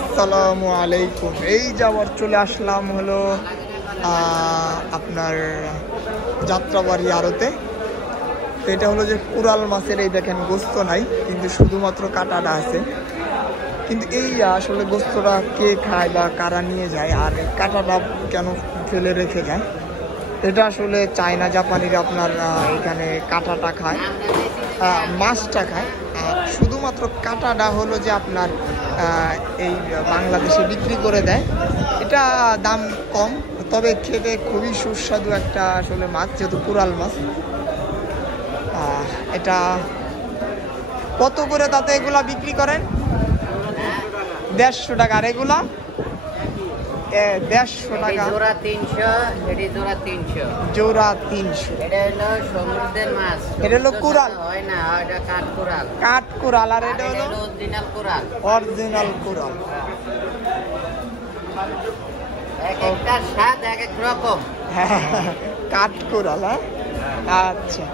আসসালামু আলাইকুম। এই যাওয়ার চলে আসলাম হলো আপনার যাত্রাবাড়ি আড়তে। তো এটা হলো যে কুরাল মাছের, এই দেখেন গোস্ত নাই, কিন্তু শুধুমাত্র কাটাটা আছে। কিন্তু এই আসলে গোস্তটা কে খায় বা কারা নিয়ে যায়, আর কাটাটা কেন ফেলে রেখে যায়, এটা আসলে চায়না জাপানিরা আপনার এখানে কাটাটা খায়, মাছটা খায়। আর শুধুমাত্র কাটাটা হলো যে আপনার এই বাংলাদেশে বিক্রি করে দেয়। এটা দাম কম, তবে খেতে খুবই সুস্বাদু একটা আসলে মাছ, যেহেতু কুরাল মাছ। এটা কত করে তাতে এগুলা বিক্রি করেন? 150 টাকা। আর এগুলা 150 টাকা জোড়া 300, এটি জোড়া 300। জোড়া 300। এটা হলো সমুদ্রের মাছ। এটা হলো কুরাল, হয় না, এটা কাঠ কুরাল। কাঠ কুরাল। আর এটা হলো অরিজিনাল কুরাল। Original Corel. এক একটা স্বাদ এক এক রকম। কাঠ কুরাল। হ্যাঁ, আচ্ছা।